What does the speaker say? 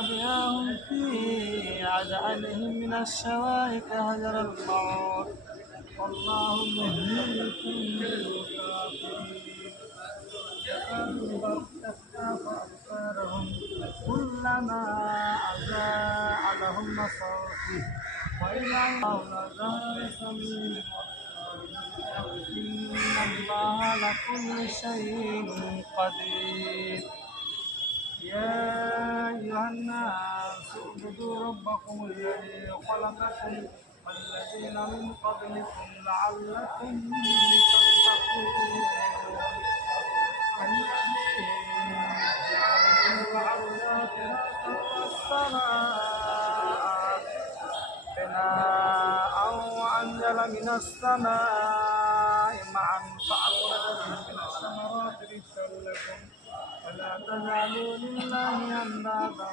فأتبعهم في عجائلهم من الشوائك هجر الموت والله مهلك بالكافرين فأبصارهم كلما أضاء لهم بصروا فيه وإذا يرون ذهب سميع إن الله على كل شيء قدير يا أيها الناس اعبدوا ربكم الذي خلقكم والذين من قبلكم لعلكم تتقون الذي جعل الأرض فراشا والسماء بناء وأنزل من السماء معا فأخرج به من الثمرات رزقا لكم فلا تجعلوا لله أندادا